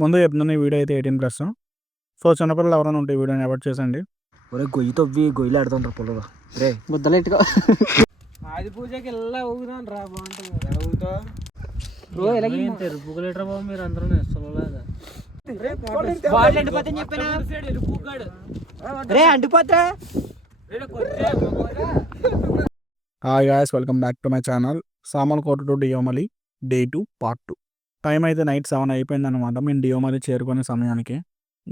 ముందు చెప్తున్నాను, ఈ వీడియో అయితే 18+. సో చిన్నపిల్లలు ఎవరైనా ఉంటే ఈ వీడియోని అవాయిడ్ చేసండి. ఒరే గొయ్యి తవ్వి గొయ్యిలు ఆడుతుంటారు పొలంలో. రే ముద్దలు ఎట్టుకో. ఆది పూజకి ఎలా ఊగుదాం రా, బాగుంటుంది. తెరుపులేటర్ బాబు మీరు అందరూ ఇస్తలేదా? అంటిపోతా. Hi guys, welcome back to my channel. Samarlakota to Deomali day 2 part 2. Time అయితే నైట్ 7 అయిపోయింది అనమాట. మేము డియోమలి చేరుకునే సమయానికి.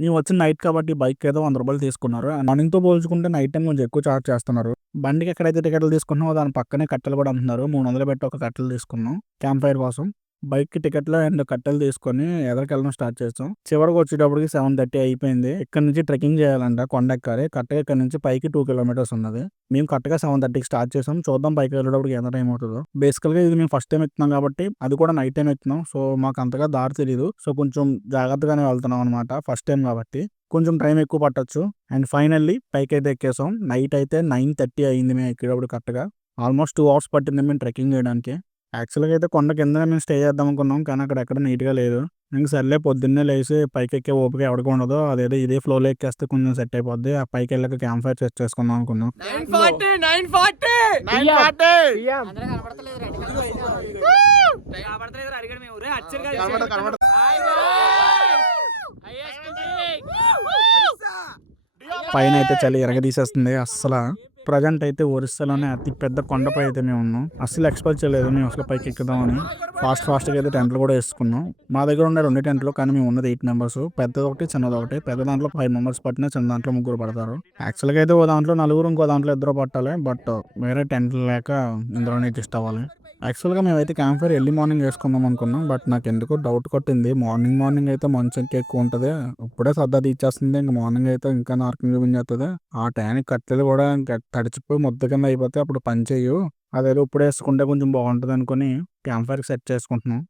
మేము వచ్చిన నైట్ కాబట్టి బైక్ ఏదో 100 రూపాయలు తీసుకున్నారు. మార్నింగ్తో పోల్చుకుంటే నైట్ టైం కొంచెం ఎక్కువ ఛార్జ్ చేస్తున్నారు. బండికి ఎక్కడైతే టికెట్లు తీసుకున్నామో దాని పక్కనే కట్టెలు కూడా అమ్ముతున్నారు. 300 పెట్టి ఒక కట్టెలు తీసుకున్నాం క్యాంప్ ఫైర్ కోసం. బైక్ టికెట్లు అండ్ కట్టెలు తీసుకొని ఎదరికెళ్ళడం స్టార్ట్ చేస్తాం. చివరికి వచ్చేటప్పటికి 7:30 అయిపోయింది. ఇక్కడ నుంచి ట్రెక్కింగ్ చేయాలంట, కొండ ఎక్కాలి. కరెక్ట్గా ఇక్కడ నుంచి పైకి 2 కిలోమీటర్స్ ఉన్నది. మేము కరెక్ట్గా 7:30కి స్టార్ట్ చేసాం. చూద్దాం పైకి వెళ్ళేటప్పటికి ఎంత టైం అవుతుందో. బేసికల్గా ఇది మేము ఫస్ట్ టైం ఎక్కుతున్నాం కాబట్టి, అది కూడా నైట్ టైం ఎక్కుతున్నాం. సో మాకు అంతగా దారి తెలియదు. సో కొంచెం జాగ్రత్తగానే వెళ్తున్నాం అనమాట, ఫస్ట్ టైం కాబట్టి కొంచెం టైం ఎక్కువ పట్టొచ్చు. అండ్ ఫైనల్లీ పైకి అయితే ఎక్కేసాం. నైట్ అయితే 9:30 అయింది మేము ఎక్కేటప్పుడు. కరెక్ట్గా ఆల్మోస్ట్ 2 hours పట్టింది మేము ట్రెక్కింగ్ చేయడానికి. యాక్చువల్గా అయితే కొండ కింద మేము స్టే చేద్దాం అనుకున్నాం, కానీ అక్కడ ఎక్కడ నీట్గా లేదు. ఇంక సర్లే పొద్దున్నే లేచి పైకి ఎక్కే ఓపిక ఎవరికి ఉండదు. అదేదో ఇదే ఫ్లోలో ఎక్కేస్తే కొంచెం సెట్ అయిపోద్ది. ఆ పైకి వెళ్ళక క్యాంప్ ఫైర్ సెట్ చేసుకుందాం అనుకున్నాం. పైన అయితే చలి ఎరగదీసేస్తుంది అస్సలు. ప్రజెంట్ అయితే ఒరిస్సాలోనే అతి పెద్ద కొండపై అయితే మేము ఉన్నాం. అస్సలు ఎక్స్పెక్ట్ చేయలేదు మేము అసలు పైకి ఎక్కుదామని. ఫాస్ట్గా అయితే టెంట్లు కూడా వేసుకున్నాం. మా దగ్గర ఉండే 2 టెంట్లు, కానీ మేము ఉన్నది 8 members. పెద్దది ఒకటి, చిన్నది ఒకటి. పెద్ద దాంట్లో 5 members పట్టినా, చిన్న దాంట్లో 3 పడతారు. యాక్చువల్గా అయితే ఓ దాంట్లో 4, ఇంకో దాంట్లో 2 పట్టాలి. బట్ వేరే టెంట్లు లేక ఇందులోనే అడ్జస్ట్ అవ్వాలి. యాక్చువల్గా మేమైతే క్యాంప్ ఫైర్ ఎర్లీ మార్నింగ్ వేసుకుందాం అనుకున్నాం. బట్ నాకు ఎందుకో డౌట్ కొట్టింది. మార్నింగ్ అయితే మంచు ఇంకా ఎక్కువ ఉంటుంది. ఇప్పుడే సర్దా తీచ్చేస్తుంది. ఇంకా మార్నింగ్ అయితే ఇంకా నార్కింగ్ చూపించేస్తుంది. ఆ టైంకి కట్టెలు కూడా ఇంకా తడిచిపోయి ముద్ద కింద అయిపోతే అప్పుడు పని చేయు. అదేదో ఇప్పుడు వేసుకుంటే కొంచెం బాగుంటుంది అనుకుని క్యాంప్ ఫైర్కి సెట్ చేసుకుంటున్నాం.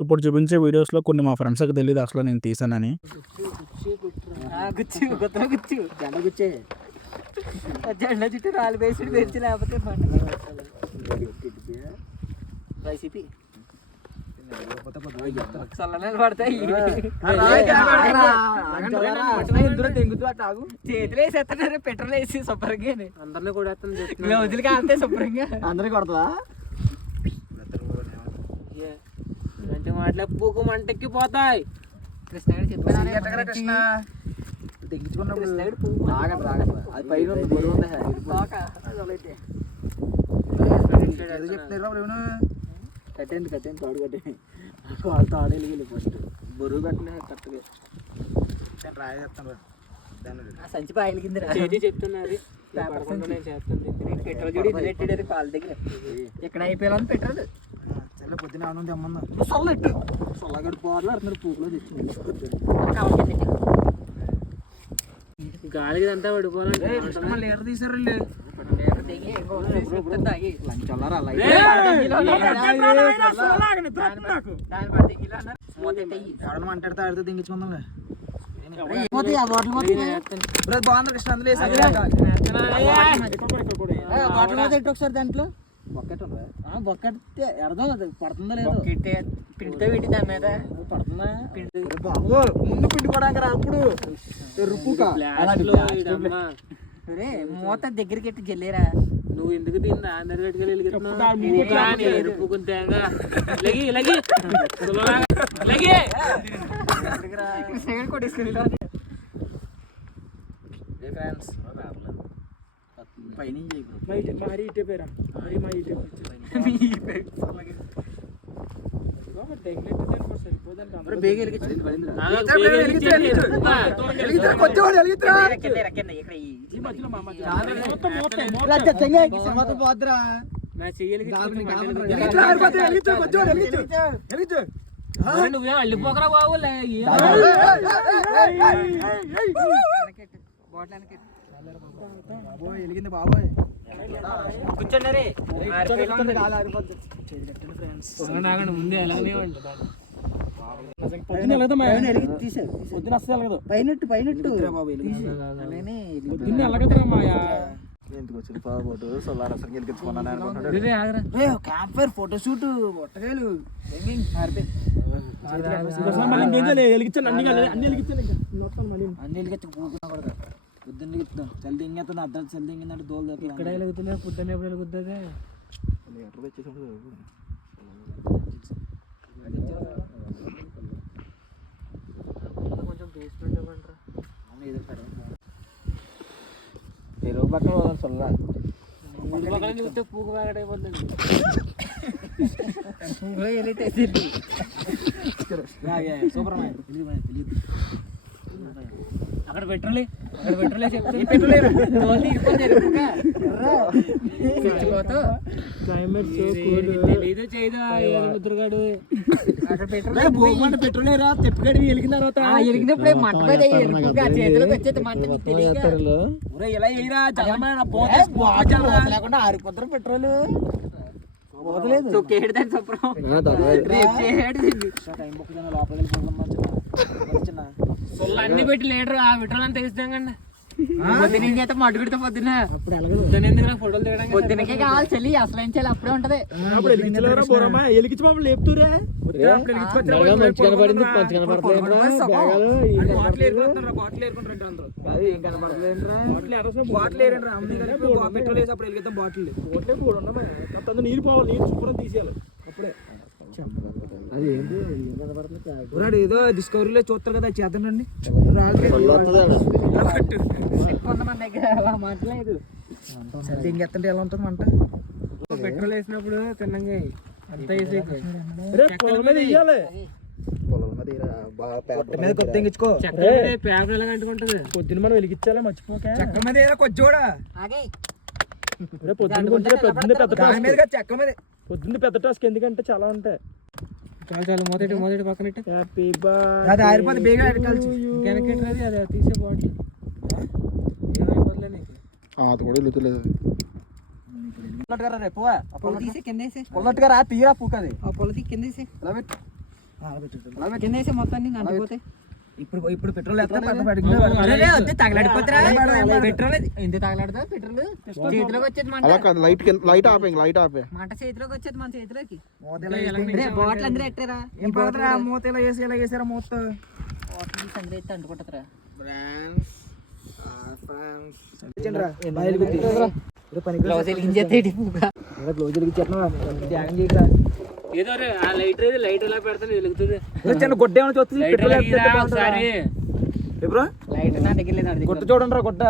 ఇప్పుడు చూపించే వీడియోస్లో కొన్ని మా ఫ్రెండ్స్కి తెలియదు అసలు నేను తీసానని. జెండా చుట్టూ రాళ్ళు వేసి పెంచి లేకపోతే పడతాయి. చేతులు వేసేస్తున్నారు పెట్రోల్ వేసి శుభ్రంగా. అందరినీ కూడా గ్లౌజులు కాస్తే శుభ్రంగా అందరినీ కొడతా. అంటే మాటలే పూకు మంటెక్కిపోతాయి. కృష్ణగారు చెప్పాను కట్టేంది తాడు కట్టే తాడేళ్ళు ఫస్ట్ బరువు కట్టిన కరెక్ట్గా రాయ చెప్తాను. సంచి పాయలు కింద చెప్తున్నారు. పెట్రోల్ చూడి పెట్టాడు కాళ్ళ దగ్గర. ఎక్కడ అయిపోయాలని పెట్రోల్ చాలా పొద్దున ఆనందం తెమ్మన్నా. సొల్లెట్టు సొల్లగడు పోర్లు అడుతున్నారు. పూకులో తెచ్చి గాలికి అంతా పడిపోవాలి. ఎర్ర తీసారు మాట్లాడితే ఆడితే దింగించుకుందాం. బాగుంది కృష్ణ. అందులో ఒకసారి దాంట్లో బొక్కటే ఎడదాం. పడుతుందో లేదో పిండితో పెట్టి దాని మీద పడుతుందా. ముందు పిండుకోవడానికి రా. అప్పుడు మూత దగ్గరికి ఎట్టి జల్లేరా. నువ్వు ఎందుకు తిందా అందరి పెట్టుకెళ్ళి నువ్వే వెళ్ళిపోకరా బాబు. వెలిగింది బాబోయ్. కూర్చోండి ముందే ఎలాగనేవండి. పైనట్టు క్యాంప్ ఫైర్ ఫోటోషూట్ బొట్టకాయలు మళ్ళీ ఇంకేం చేయాలి? వెలిగించాను అన్ని అన్ని వెలిగించాను ఇంకా మొత్తం మళ్ళీ అన్ని వెలిగించి పూకున్నా కూడా పొద్దున్న వెలిగిస్తాం చలి తెంగేస్తాను అర్థం చలి తెంగిందంటే దోలు ఇక్కడ వెలుగుతున్నాయి పొద్దున్న ఎప్పుడు వెలుగుతుంది కొంచెం బేస్మెంట్ ఇవ్వంటారా ఇరవై పక్కన సొల్లా మూడు పక్కన చూస్తే పూకు వాగడైపోతుంది సూపర్ అక్కడ పెట్రోల్ పెట్రోలే చెప్తాను తెలీదు చేయదు ముద్రగాడు పెట్రోల్ తెప్పిగడి వెలిగిన తర్వాత ఎలిగినప్పుడే మంట చేతిలోకి వచ్చేది మంట ఇలా వేయరా లేకుండా ఆరిపోతారు పెట్రోల్ అన్ని పెట్టి లీటర్ ఆ పెట్రోల్ అంతా వేస్తాం కండి పొద్దున మడుగుడితే పొద్దున ఎందుకు ఫోటోలు దిగడం పొద్దునకే కావాలి చలి అసలు ఏం చేయాలి అప్పుడే ఉంటది ఎలిగించి మమ్మల్ని లేపుతురా నీరు పోవాలి నీరు శుభ్రం తీసేయాలి అప్పుడే ఏదో డిస్కవరీలో చూస్తారు కదా చేద్దానండి కొంతమంది దగ్గర అలా మాట్లాడలేదు ఇంకెత్తంటే ఎలా ఉంటుంది మంట పెట్రోల్ వేసినప్పుడు తిన్నంగా అంతా వేసి మీద కొత్త తెంగించుకో పేపర్ ఎలా అంటుకుంటుంది పొద్దున మనం వెలిగించాలా మర్చిపోక చెక్క మీద కొచ్చోడా చెక్క మీద పొద్దున్న పెద్ద టాస్క్ ఎందుకంటే చాలా ఉంటాయి చాలు చాలు మొదటి పక్కన హ్యాపీ అది ఆరిపోతే బేగా వెనకెట్టది అది తీసే బాటిల్ ఏమైపోతులే నీకు అది కూడా వెళ్తలేదు రేపు తీసి కింద వేసి పొల్లట్టుగా రా తీరా పూకది పొలది కింద వేసి కింద వేసి మొత్తాన్ని అంటిపోతాయి ఇప్పుడు పెట్రోల్ తగలడిపోతారా పెట్రోల్ ఎందుకు తగలడదా పెట్రోల్ చేతిలోకి వచ్చేది మంట లైట్ ఆపే లైట్ ఆపే మంట చేతిలోకి వచ్చేది మన చేతిలోకి బాటిల్ అందరూ ఎట్టారా మూత ఇలా వేసి ఇలా వేసారా మూత బాటిల్ అందరూ ఎత్తి అంటుకుంటారా ఏదో ఆ లైట్ ఎలా పెడతాను వెలుగుతుంది చిన్న గుడ్డ ఏమైనా చూస్తుంది లైట్ నా దగ్గర లేదు గుడ్డ చూడండి రా గుడ్డ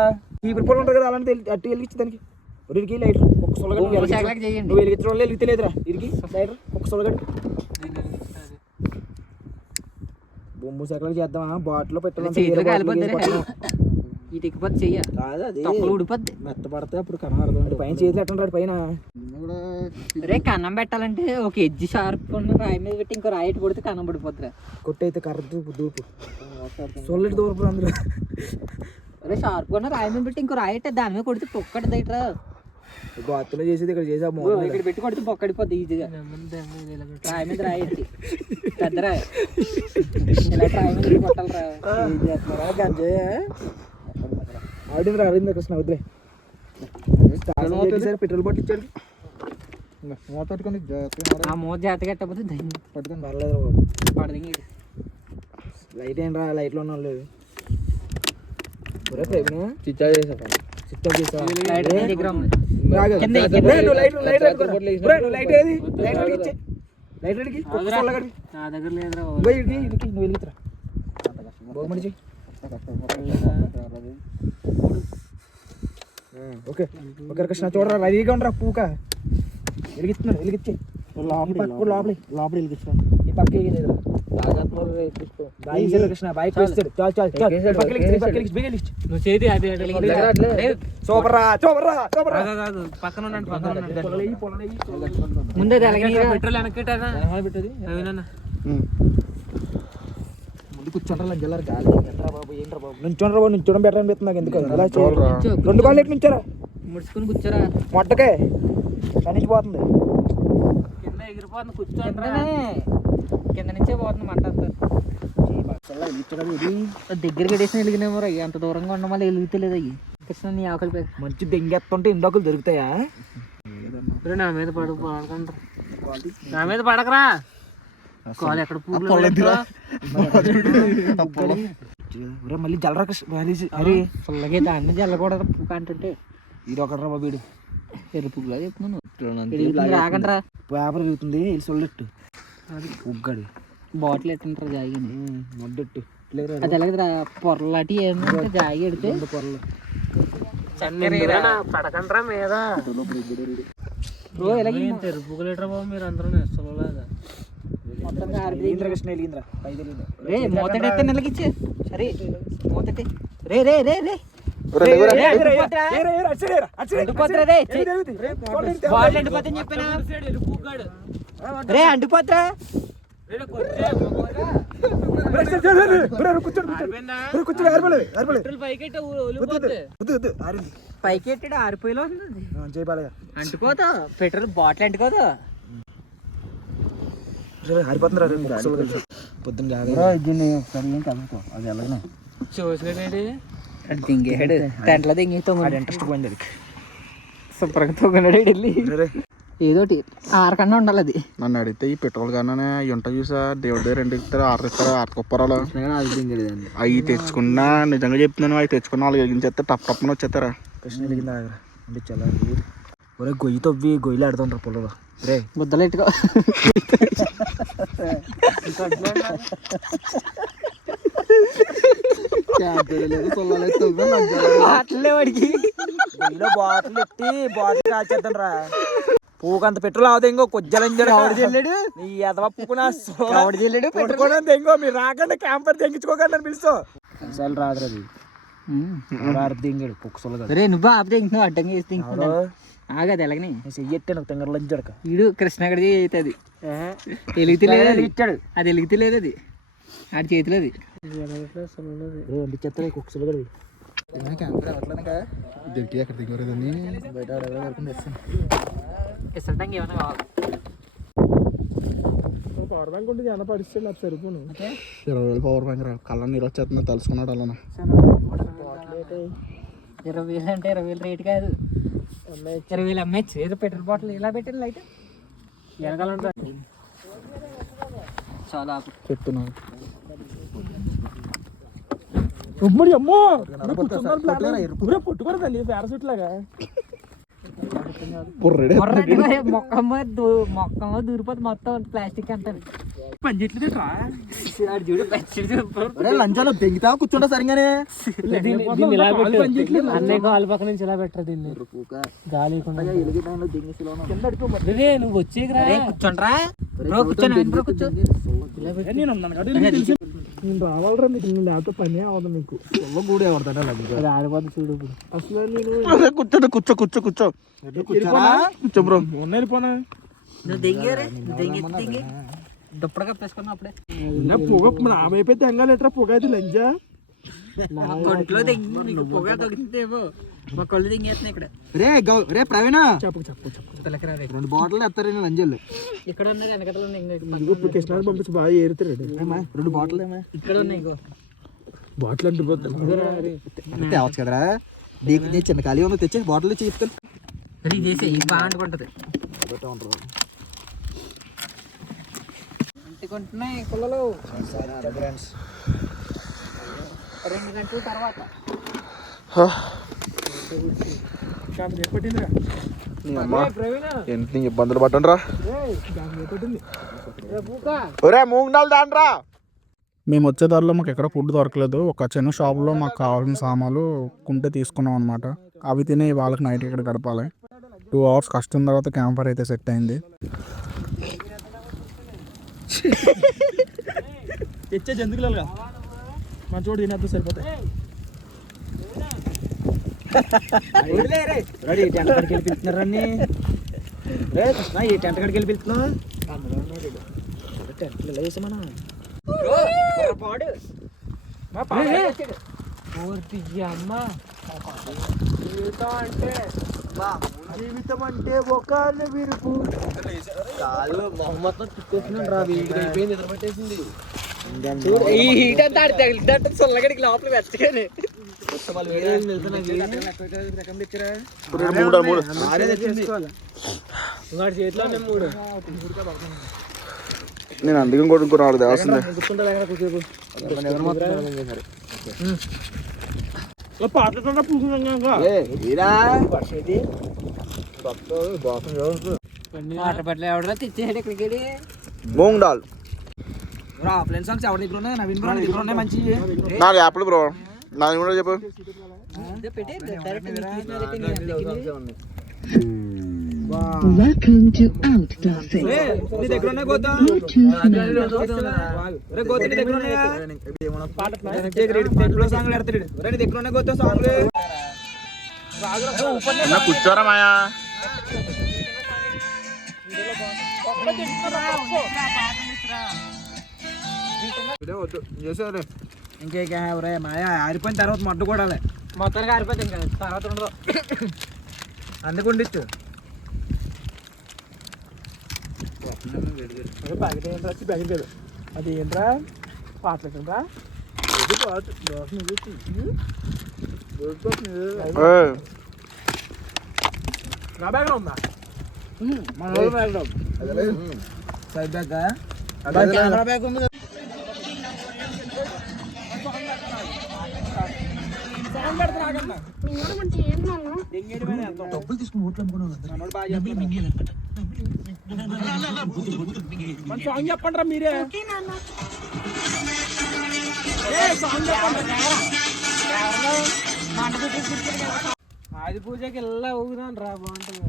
ఈ పొలం ఉంటుంది కదా అలాంటి అట్టి వెలిగించి దానికి ఇరికి లైట్ ఒక సొలగడి నువ్వు వెలిగించడం వల్ల వెలిగితలేదురా ఇరికి లైట్ ఒక సొలగడి బొమ్మ సైకిల్ చేద్దామా బాటిల్ పెట్టాలి ఇటుకపోతే చెయ్య ఊడిపోద్ది మెత్తపడితే అప్పుడు కనబడదు పైన చేతులు ఎట్టండి పైన రే కన్నం పెట్టాలంటే ఒక ఎడ్జి షార్ప్ ఉన్న రాయి మీద పెట్టి ఇంకో రాయి కొడితే కన్నం పడిపోద్దిరా కొట్టయితే కర్ర దూపు సొల్లటి దూరపు అందులో రే షార్ప్ ఉన్న రాయి మీద పెట్టి ఇంకో రాయి దాని మీద కొడితే పొక్కడి దగ్గర బాత్తులో చేసేది ఇక్కడ చేసా ఇక్కడ పెట్టి కొడితే పొక్కడిపోద్ది ఈజీగా రాయి మీద రాయి ఎత్తి పెద్ద రాయి ఇలా రాయి మీద కొట్టాలరా ఆడింది అరవింద కృష్ణ వద్దులే పెట్రోల్ బాటిల్ ఇచ్చాడు మూత పట్టుకొని ఆ మూత జాతర కట్టకపోతే పట్టుకొని పర్లేదు పడదంగి లైట్ ఏంట్రా లైట్లో ఉన్న వాళ్ళు స్విచ్ ఆఫ్ చేసా లైట్ దగ్గర ఉంది లైట్ ఏది లైట్ అడిగి లైట్ అడిగి నా దగ్గర లేదురా నువ్వు వెలిగితరా బహుమతి ఓకే ఓకే కృష్ణ చూడరా రెడీగా ఉండరా పూక వెలిగిస్తున్నాడు వెలిగించి లోపలి వెలిగించా ఈ పక్క కృష్ణ బైక్ వేస్తాడు చాలు నువ్వు చేతి అది సూపర్ రా కాదు పక్కన ఉండండి ముందే పెట్రోల్ వెనక్కిట్టారా పెట్టేది ముందు కూర్చోండ్రా లంజలారు గాలి ఏంట్రా బాబు ఏంట్రా బాబు నుంచోండ్రా బాబు నుంచోడం బెటర్ అనిపిస్తుంది నాకు ఎందుకు అలా రెండు కాళ్ళు ఎట్టు నుంచారా ముడుచుకుని కూర్చోరా మొట్టకే కనిచిపోతుంది కింద ఎగిరిపోతుంది కూర్చోండి కింద నుంచే పోతుంది మంట అంతా దగ్గర గడేసిన వెలిగినేమో అంత దూరంగా ఉండడం వల్ల వెలుగుతలేదు అయ్యి కృష్ణ నీ ఆకలి మంచి దెంగెత్తుంటే ఇందాకులు దొరుకుతాయా నా మీద పడకండి నా మీద పడకరా కాదు ఎక్కడ పూలు మళ్ళీ జలరా హరి ఫుల్గా దాన్ని జల్లకూడదు పూక అంటుంటే ఇది ఒకటి రా వీడు ఎర్ర పువ్వులా చెప్తున్నాను రాకండ్రా పేపర్ తిరుగుతుంది వెళ్ళి సొల్లెట్టు ఉగ్గాడు బాటిల్ ఎట్టుంటారు జాయిగా మొడ్డెట్టు అది ఎలాగరా పొరలాంటి ఏమంటే జాయి ఎడితే పొరలు పడకండ్రా మీద తెరుపులేట్రా బాబు మీరు అందరూ నెస్తలేదా కృష్ణ వెళ్ళింద్రా రే మూతటైతే నెలకిచ్చే సరే మూతటి రే రే రే రే రే అంటుపోతా పైకి ఎట్టాడు ఆరిపోయేలో అంటుకోదా పెట్రోల్ బాటిల్ అంటుకోదా పొద్దున్న అది ఎలాగనే చూసేది దింగేడు టెంట్లో దింగి తొంగడు ఇంట్రెస్ట్ పోయింది అది సూపర్గా తొంగడాడు వెళ్ళి ఏదోటి ఆరకన్నా ఉండాలి అది. నన్ను అడిగితే ఈ పెట్రోల్ కన్నా వంట చూసా దేవుడి దగ్గర 2 ఇస్తారు 6 ఇస్తారు 6 కుప్పరాలు అవి తెచ్చుకున్నా నిజంగా చెప్తున్నాను అవి తెచ్చుకున్న వాళ్ళు వెలిగించేస్తే టప్ టప్ని వచ్చేస్తారా కృష్ణ వెలిగిందా చాలా ఒరే గొయ్యి తవ్వి గొయ్యిలు ఆడుతుంటారు పొలంలో రే ముద్దలు ఎట్టుకో వాడికి గొయ్యిలో బాటిల్ ఎట్టి బాటిల్ కాల్చేద్దాం రా పూకంత పెట్రోల్ అవుతా ఇంకో కొజ్జలు నీ ఎదవ పూకున్నాడు ఇంకో మీరు రాకుండా క్యాంపర్ తెంగించుకోకండి అని పిలుస్తావు రాదు అది దింగాడు కుక్కసోలు రే నువ్వు ఆపితే ఇంక నువ్వు అడ్డంగా వేసి తింటున్నావు ఆగది ఎలాగని చెయ్యట్టే నాకు తెంగర లంచడక వీడు కృష్ణగడి అవుతుంది ఎలుగుతలేదు అది ఇచ్చాడు అది ఎలుగుతలేదు అది ఆడి చేతిలో అది చెత్త కుక్కసోలు కూడా ఇష్టంగా ఏమైనా కావాలి సరిపోను 20,000 పవర్ బ్యాంక్ కళ్ళ నీరు వచ్చేస్తుంది తలుసుకున్నాడు అలా 20,000 అంటే 20,000 రేట్ కాదు 20,000 అమ్మచ్చు ఏదో పెట్రోల్ బాటిల్ ఇలా పెట్టిన లైట్ వెనకాల చాలా చెప్తున్నాను అమ్మో పుట్టుకోరు తల్లి పారాసూట్ లాగా మొక్కలో దూరిపోతే మొత్తం ప్లాస్టిక్ అంతా లంచాలు తెంగితా కూర్చుంటా సరిగానే అన్నయ్య కాలు పక్క నుంచి ఇలా పెట్టరు దీన్ని గాలి నువ్వు వచ్చేకి కూర్చోండ్రా కూర్చో నేను రావాలరా మీకు నేను లేకపోతే పని అవదు మీకు కూడా ఎవడతాడా అది ఆడిపోతుంది చూడు అసలు నేను కూర్చో కూర్చో కూర్చో కూర్చో బ్రో వెళ్ళిపోనా నువ్వు దింగేరే దింగి దుప్పటి కప్పేసుకున్నా అప్పుడే పొగ నా వైపు తెంగాలేట్రా పొగ అయితే లంజా కొట్లో దింగి నీకు పొగ తగ్గుతుందేమో మా కళ్ళు దింగేస్తున్నాయి ఇక్కడ రే ప్రవీణ చెప్పు 2 బాటిల్ ఎత్తారు లంజాలు ఇక్కడ ఉన్నది వెనకటలో ఇప్పుడు కృష్ణాలు పంపించి బాగా ఏరుతాడు 2 బాటిల్ ఇక్కడ ఉన్నాయి ఇంకో బాటిల్ అంటే తేవచ్చు కదరా నీకు చిన్న ఖాళీ ఉన్న తెచ్చి బాటిల్ తెచ్చి చెప్తాను ఇది చేసే ఇది బాగా అంటుకుంటుంది అంటుకుంటున్నాయి కుళ్ళలు 2 గంటల తర్వాత ఎంత ఇబ్బందులు పట్టండి రా ఒరే మూంగనాలు దాండ్రా మేము వచ్చే దారిలో మాకు ఎక్కడ ఫుడ్ దొరకలేదు ఒక చిన్న షాప్లో మాకు కావాల్సిన సామాన్లు కుంటే తీసుకున్నాం అనమాట అవి తినే వాళ్ళకి నైట్ ఇక్కడ గడపాలి 2 అవర్స్ కష్టం తర్వాత క్యాంపర్ అయితే సెట్ అయింది తెచ్చే జంతువులుగా మన చోటు తినేద్దు సరిపోతాయి టెంట్ కాడికి వెళ్ళి పిలుతున్నారు అన్ని రే కృష్ణ ఈ టెంట్ కాడికి వెళ్ళి పిలుతున్నావు టెంట్లు ఇలా వేసామన్నా జీవితం అంటే ఒక విరుపు కాళ్ళు మొహమ్మద్ తిప్పేస్తున్నాడు రా అయిపోయింది నిద్ర పట్టేసింది ఈ హీట్ అంతా ఆడి తగిలిందంటే చల్లగడికి లోపల వెచ్చగానే చేతిలో 3 నేను అందుకే కొట్టుకున్నాడు దేవస్తుంది వాటర్ బాటిల్ ఎవడో తెచ్చేసాడు ఇక్కడికి. మూంగ్ దాల్ ఫ్రెండ్స్ సాంగ్స్ ఎవరి దగ్గర ఉన్నాయి? నవీన్ బ్రో నీ దగ్గర ఉన్నాయి మంచి. 4 యాప్లు బ్రో. నాది కూడా చెప్పు. పెట్టి డైరెక్ట్ తీసుకున్నారైతే నీ దగ్గరికి. Welcome to Outclassic. నీ దగ్గర ఉన్నాయి గోతా? రే గోతా నీ దగ్గర ఉన్నాయా? పెట్టులో సాంగ్ ఎడతాడు. రే నీ దగ్గర ఉన్నాయి గోతా సాంగ్? కూర్చోరా మాయా. ఇంకేక మాయా ఆరిపోయిన తర్వాత మట్టు కూడా మొత్తానికి ఆరిపోతుంది ఇంకా తర్వాత ఉండదు. అందుకుండిచ్చు అది ఏంట్రా పాటలేట్రా నా బ్యాగ్ లో ఉందా? మన బ్యాగ్ లో సైడ్ బ్యాగ్ బ్యాగ్ ఉంది. డబ్బులు తీసుకుని ఓట్లు అనుకున్నాను. సాంగ్ చెప్పండి రా మీరే. ఆది పూజకి ఎలా ఊగుదాం రా బాగుంటుంది.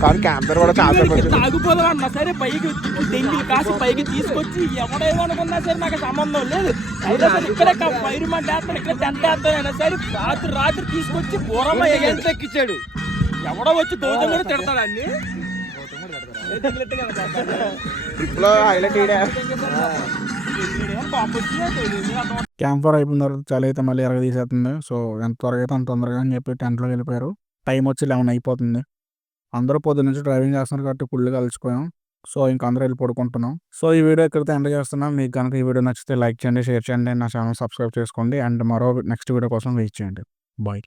కానీ క్యాంపర్ కూడా చాలా తాగుపోదా అన్నా సరే పైకి దెంగి కాసి పైకి తీసుకొచ్చి ఎవడేమనుకున్నా సరే నాకు సంబంధం లేదు. అయినా సరే ఇక్కడే పైరు మంట వేస్తాడు, ఇక్కడ టెంట్ వేస్తాడైనా సరే రాత్రి తీసుకొచ్చి బోరమ్మ ఎంత ఎక్కించాడు. ఎవడో వచ్చి దోతం కూడా తిడతాడు అన్ని. క్యాంప్ ఫైర్ అయిపోయిన తర్వాత చలి అయితే మళ్ళీ ఎరగ తీసేస్తుంది. సో ఎంత త్వరగా అయితే అంత తొందరగా అని చెప్పి టెంట్లోకి వెళ్ళిపోయారు. టైం వచ్చి 11 అయిపోతుంది. అందరూ పొద్దున్న నుంచి డ్రైవింగ్ చేస్తున్నారు కాబట్టి ఫుల్గా కలిసిపోయాం. సో ఇంకా అందరూ వెళ్ళి పడుకుంటున్నాం. సో ఈ వీడియో ఎక్కడైతే ఎండ్ చేస్తున్నాం. మీకు కనుక ఈ వీడియో నచ్చితే లైక్ చేయండి, షేర్ చేయండి, నా ఛానల్ సబ్స్క్రైబ్ చేసుకోండి. అండ్ మరో నెక్స్ట్ వీడియో కోసం వెయిట్ చేయండి. బాయ్.